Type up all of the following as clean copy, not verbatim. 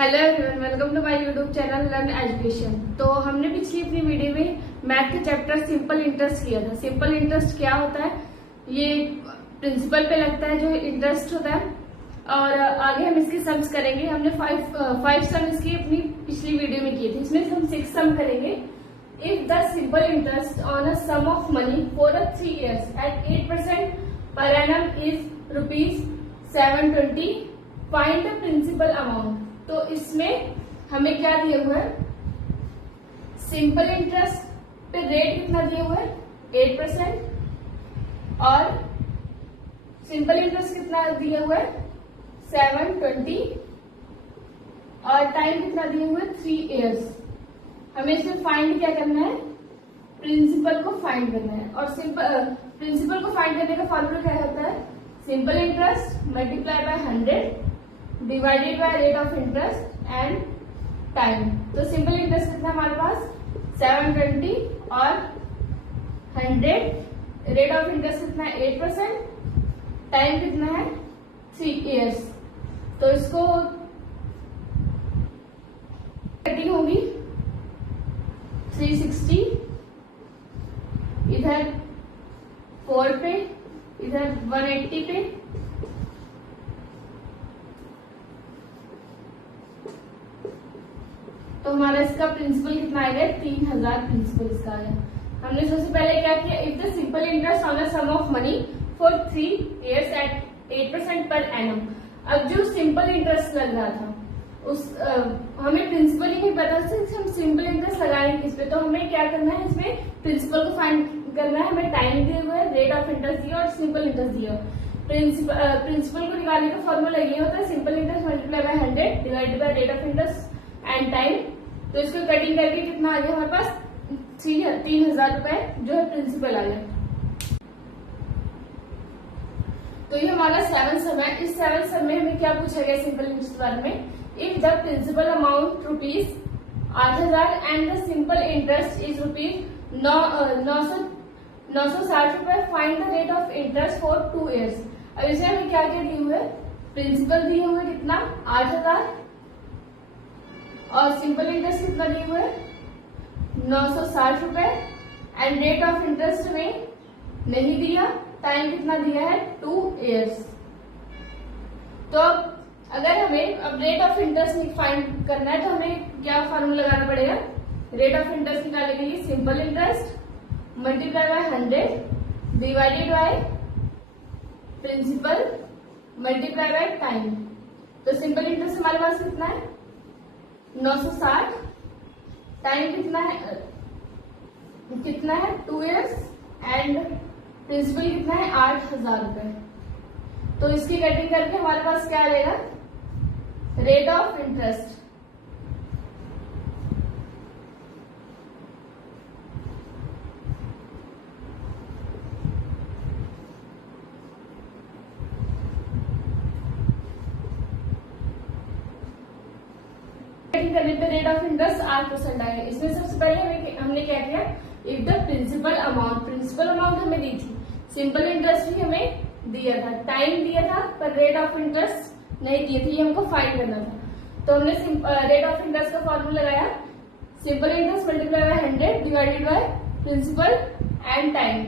Hello everyone, welcome to my YouTube channel learn education. तो हमने पिछली अपनी वीडियो में मैथ के चैप्टर सिंपल इंटरेस्ट किया था। सिंपल इंटरेस्ट क्या होता है, ये प्रिंसिपल पे लगता है जो इंटरेस्ट होता है, और आगे हम इसके सम्स करेंगे। हमने फाइव सम इसकी अपनी पिछली वीडियो में किए थे, इसमें हम 6 सम करेंगे। If the simple interest on a sum of money for 3 years at 8% per annum is ₹720, find the principal amount. तो इसमें हमें क्या दिया हुआ है, सिंपल इंटरेस्ट पे रेट कितना दिया हुआ है 8%, और सिंपल इंटरेस्ट कितना दिया हुआ है 720, और टाइम कितना दिया हुआ है 3 years। हमें इसमें फाइंड क्या करना है, प्रिंसिपल को फाइंड करना है। और प्रिंसिपल को फाइंड करने का फॉर्मूला क्या होता है, simple interest multiply by 100 divided bye rate of interest and time. तो सिंपल इंटरेस्ट कितना हमारे पास 720 और 100, रेट ऑफ इंटरेस्ट कितना है 8%, टाइम कितना है 3 years। तो इसको कटिंग होगी 360, इधर 4 पे, इधर 180 पे, तो हमारा इसका प्रिंसिपल कितना आएगा 3000 प्रिंसिपल इसका आएगा। हमने सबसे पहले क्या किया, if the simple interest on the sum of money for 3 years at 8% per annum. अब जो सिंपल इंटरेस्ट लग रहा था उस हमें प्रिंसिपल ही नहीं पता, हम सिंपल इंटरेस्ट लगाएंगे किस पे, तो हमें क्या करना है, इसमें प्रिंसिपल को फाइंड करना है। हमें टाइम दिए हुए है, रेट ऑफ इंटरेस्ट दिया और सिंपल इंटरेस्ट दिया। प्रिंसिपल को निकालने का फॉर्मूला ये होता है, simple interest multiply by 100 divided bye rate of interest and time. तो इसको कटिंग करके कितना आ गया हमारे पास 3000 रुपए जो है प्रिंसिपल आ गया। तो ये हमारा 7 सम है। इस 7 सम में हमें क्या पूछा गया सिंपल इंटरेस्ट के बारे में, if the principal amount ₹8000 and the simple interest is ₹960, find the rate of interest for 2 years। अब इसमें हमें क्या क्या दिए हुए, प्रिंसिपल दिए हुए कितना 8000, और सिंपल इंटरेस्ट कितना दिए हुए 960 रुपए, एंड रेट ऑफ इंटरेस्ट में नहीं दिया, टाइम कितना दिया है 2 years। तो अगर हमें अब रेट ऑफ इंटरेस्ट फाइंड करना है तो हमें क्या फॉर्मूला लगाना पड़ेगा, रेट ऑफ इंटरेस्ट निकालने के लिए simple interest multiply by 100 divided by principal multiply by time. तो सिंपल इंटरेस्ट हमारे पास कितना है 960, टाइम कितना है 2 years, एंड प्रिंसिपल कितना है 8000 रुपए। तो इसकी कटिंग करके हमारे पास क्या आएगा, रेट ऑफ इंटरेस्ट करने पे रेट ऑफ इंटरेस्ट 8% आएगा। इसमें सबसे पहले हमने क्या किया, इफ द प्रिंसिपल अमाउंट हमें दी थी, सिंपल इंटरेस्ट भी हमें दिया था, टाइम दिया था, पर रेट ऑफ इंटरेस्ट नहीं दिए थे, ये हमको फाइंड करना था। तो हमने रेट ऑफ इंटरेस्ट का फॉर्मूला लगाया, simple interest multiply by 100 divided by principal and time.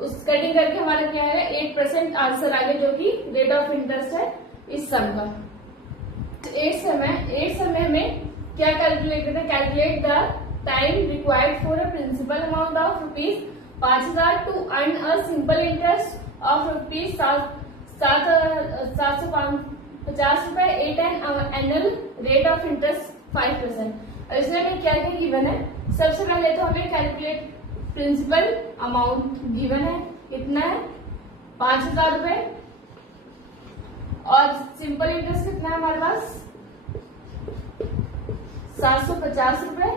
उस कटिंग करके हमारा क्या है 8% आंसर आ गया, जो कि रेट ऑफ इंटरेस्ट है इस सम का। 8 समय हमें क्या कैलकुलेट करना है, calculate the time required for a principal amount of ₹5000 to earn a simple interest of ₹750 at an annual rate of interest 5%। और इसमें हमें क्या क्या गिवन है, सबसे पहले तो हमें कैलकुलेट प्रिंसिपल अमाउंट गिवन है, कितना है 5000 रुपए, और सिंपल इंटरेस्ट कितना है हमारे पास 750 रुपए,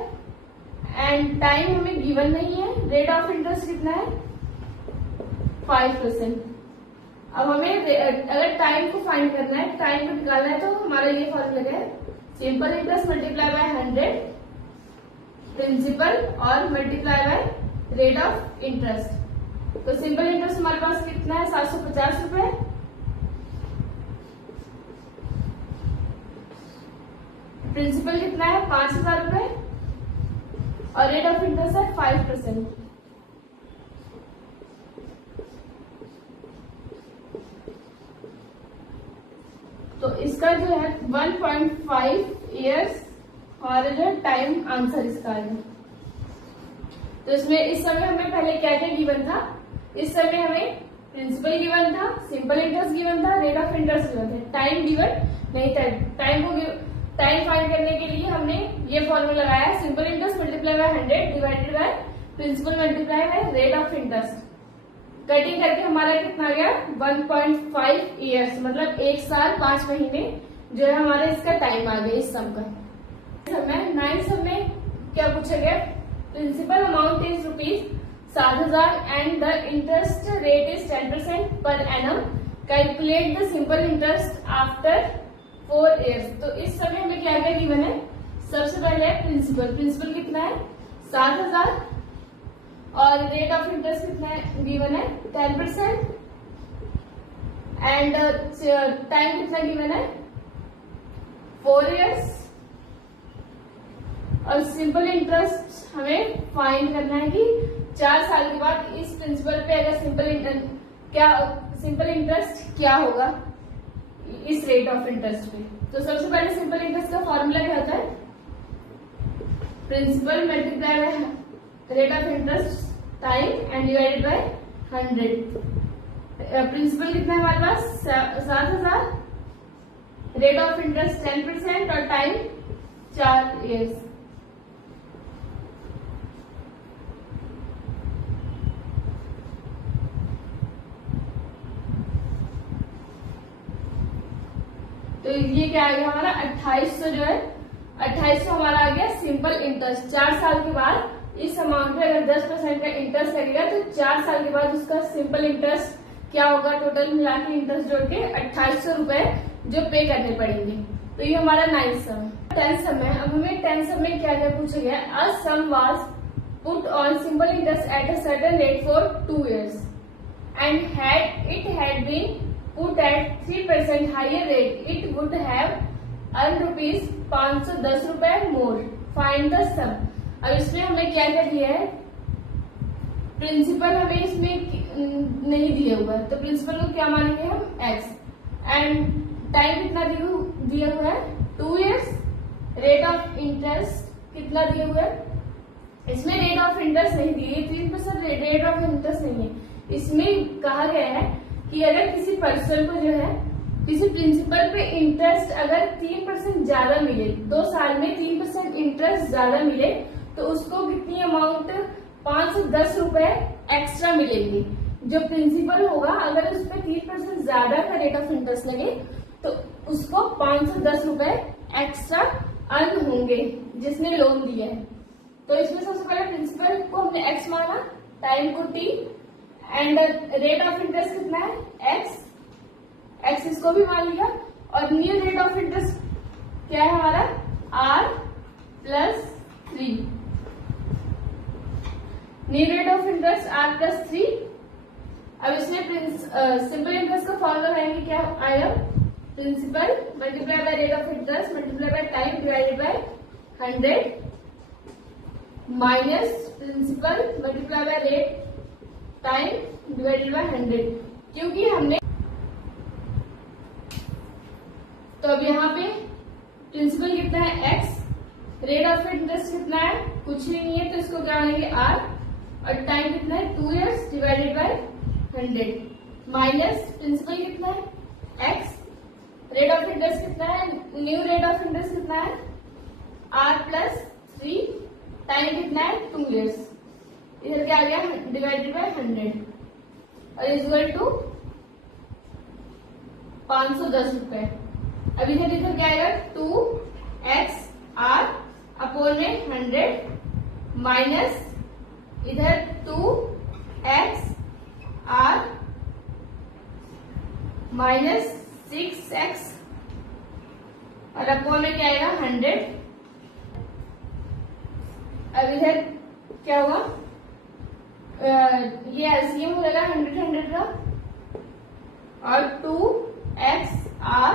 एंड टाइम हमें गिवन नहीं है, रेट ऑफ इंटरेस्ट कितना है 5%। अब हमें अगर टाइम को फाइंड करना है, टाइम को निकालना है, तो हमारा ये फॉर्मूला है, simple interest multiply by 100 principal और multiply by rate of interest. तो सिंपल इंटरेस्ट हमारे पास कितना है 750 रुपए, प्रिंसिपल कितना है 5,000 रुपए और रेट ऑफ इंटरेस्ट है 5%। तो इसका जो है 1.5 ईयर्स और जो टाइम आंसर इसका है। तो इसमें इस समय हमें पहले क्या क्या गिवन था, इस समय हमें प्रिंसिपल गिवन था, सिंपल इंटरेस्ट गिवन था, रेट ऑफ इंटरेस्ट गिवन था, टाइम गिवन नहीं था। टाइम फाइंड करने के लिए हमने ये फॉर्मूला लगाया, simple interest multiply by 100 divided by principal multiply by rate of interest. Cutting करके हमारा कितना आ गया 1.5 ईयर्स, मतलब 1 साल 5 महीने जो है हमारा इसका टाइम आ गया इस सम का। समय 9 सम में क्या पूछा गया, principal amount is ₹7,000 and the interest rate is 10% per annum, calculate the simple interest after 4 years. तो इस समय हमें क्या क्या गिवन है, सबसे पहले प्रिंसिपल कितना है 7,000 और रेट ऑफ इंटरेस्ट कितना है गिवन है 10% एंड टाइम कितना गिवन है 4 ईयर्स। और सिंपल इंटरेस्ट हमें फाइंड करना है कि 4 साल के बाद इस प्रिंसिपल पे अगर सिंपल इंटरेस्ट क्या होगा इस रेट ऑफ इंटरेस्ट पे। तो सबसे पहले सिंपल इंटरेस्ट का फॉर्मूला क्या होता है, principal multiply by rate of interest time and divided by 100। Principal कितना है हमारे पास 7,000, रेट ऑफ इंटरेस्ट 10% और टाइम 4 ईयर्स। तो ये क्या आ गया हमारा 2800 जो है 2800 हमारा आ गया सिंपल इंटरेस्ट। 4 साल के बाद इस अमाउंट पे अगर 10% का इंटरेस्ट लगेगा तो 4 साल के बाद उसका सिंपल इंटरेस्ट क्या होगा, टोटल मिला के इंटरेस्ट जोड़ के 2800 रुपए जो पे करने पड़ेंगे। तो ये हमारा 9 सम। 10 सम है। अब हमें 10 सम में क्या क्या पूछा गया, a sum was put on simple interest at a certain rate for 2 years and had been put at 3% higher rate, it would have earned ₹510 more. Find the sum. अब इसमें हमें क्या क्या दिया है, प्रिंसिपल हमें इसमें नहीं दिया हुआ है, तो प्रिंसिपल को क्या मानेंगे हम x एंड टाइम कितना दिया हुआ है 2 years। रेट ऑफ इंटरेस्ट कितना दिया हुआ है, इसमें रेट ऑफ इंटरेस्ट नहीं दी, 3% रेट ऑफ इंटरेस्ट नहीं है। इसमें कहा गया है कि अगर किसी पर्सन को जो है किसी प्रिंसिपल पे इंटरेस्ट अगर 3% ज्यादा मिले, 2 साल में 3% इंटरेस्ट ज्यादा मिले तो उसको कितनी अमाउंट 510 रुपए एक्स्ट्रा मिलेंगे। जो प्रिंसिपल होगा अगर उस पर 3% ज्यादा का रेट ऑफ इंटरेस्ट लगे तो उसको 510 रुपए एक्स्ट्रा अर्न होंगे जिसने लोन दिया है। तो इसमें सबसे पहले प्रिंसिपल को हमने x माना, टाइम को t and rate of interest कितना है x इसको भी मान लिया। और न्यू रेट ऑफ इंटरेस्ट क्या है हमारा r+3, new rate of interest r+3। अब इसमें सिंपल इंटरेस्ट का फॉर्मूला रहेंगे क्या आएगा, principal multiply by rate of interest multiply by time divided by 100 minus principal multiply by rate time divided by 100। क्योंकि हमने तो अब यहाँ पे प्रिंसिपल कितना है x, रेट ऑफ इंटरेस्ट कितना है कुछ भी नहीं है तो इसको क्या मानेंगे r, और टाइम कितना है 2 years divided by 100 minus principal कितना है x, रेट ऑफ इंटरेस्ट कितना है, न्यू रेट ऑफ इंटरेस्ट कितना है r+3, टाइम कितना है 2 years, इधर क्या आ गया डिवाइडेड बाय 100 और इक्वल टू 510 रुपए। अब इधर क्या आएगा 2xr अपॉन में 100 माइनस इधर 2xr माइनस 6x और अपॉन में क्या आएगा 100। अब इधर क्या होगा, ये एलसीएम हो जाएगा 100 का और 2xr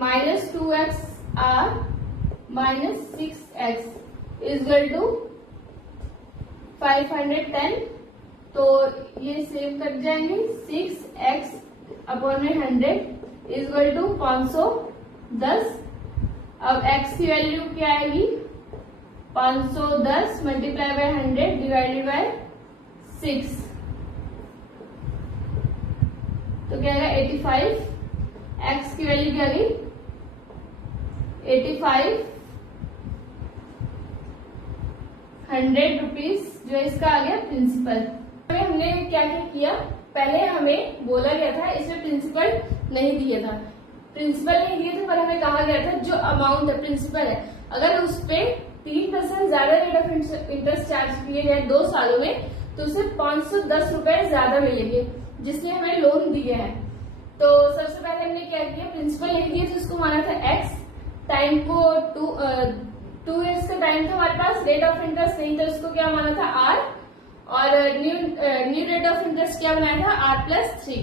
minus 2xr minus 6x equal to 510। तो ये सेव कर जाएंगे। 6x अपॉन में 100 इजल टू 510। अब x की वैल्यू क्या आएगी? 510 मल्टीप्लाई बाय 100 डिवाइडेड बाय 6, तो क्या आएगा? 85। x की वैल्यू क्या आ गई? 85। 100 रुपीज जो इसका आ गया प्रिंसिपल। हमने क्या क्या किया? पहले हमें बोला गया था इसमें प्रिंसिपल नहीं दिया था, प्रिंसिपल नहीं दिए थे, पर हमें कहा गया था जो अमाउंट है प्रिंसिपल है, अगर उस पे 3% ज्यादा रेट ऑफ इंटरेस्ट चार्ज किए जाए 2 सालों में तो उसे 510 रुपए ज्यादा मिलेंगे, जिसने हमें लोन दिया है। तो सबसे पहले हमने क्या किया? प्रिंसिपल नहीं दिया तो उसको माना था x, टाइम को 2 ईयर्स का टाइम था हमारे पास, रेट ऑफ इंटरेस्ट नहीं था, उसको क्या माना था? r, और न्यू रेट ऑफ इंटरेस्ट क्या बनाया था? r+3।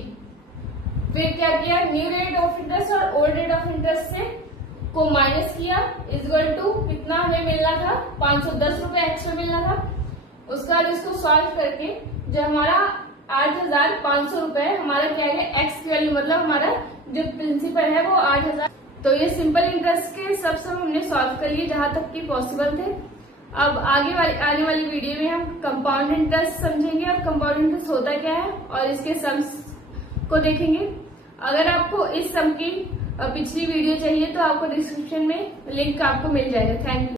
फिर क्या किया? न्यू रेट ऑफ इंटरेस्ट और ओल्ड रेट ऑफ इंटरेस्ट से को माइनस किया, इक्वल टू कितना हमें मिलना था? 510 रुपए एक्स्ट्रा मिलना था। उसके बाद इसको सॉल्व करके जो हमारा 8,500 रुपए हमारा क्या है? एक्स की वैल्यू, मतलब हमारा जो प्रिंसिपल है वो 8,000। तो ये सिंपल इंटरेस्ट के सब हमने सॉल्व कर लिए जहां तक कि पॉसिबल थे। अब आने वाली वीडियो में हम कंपाउंड इंटरेस्ट समझेंगे और कंपाउंड इंटरेस्ट होता क्या है और इसके सम्स को देखेंगे। अगर आपको इस सम की पिछली वीडियो चाहिए तो आपको डिस्क्रिप्शन में लिंक आपको मिल जाएगा। Thank you.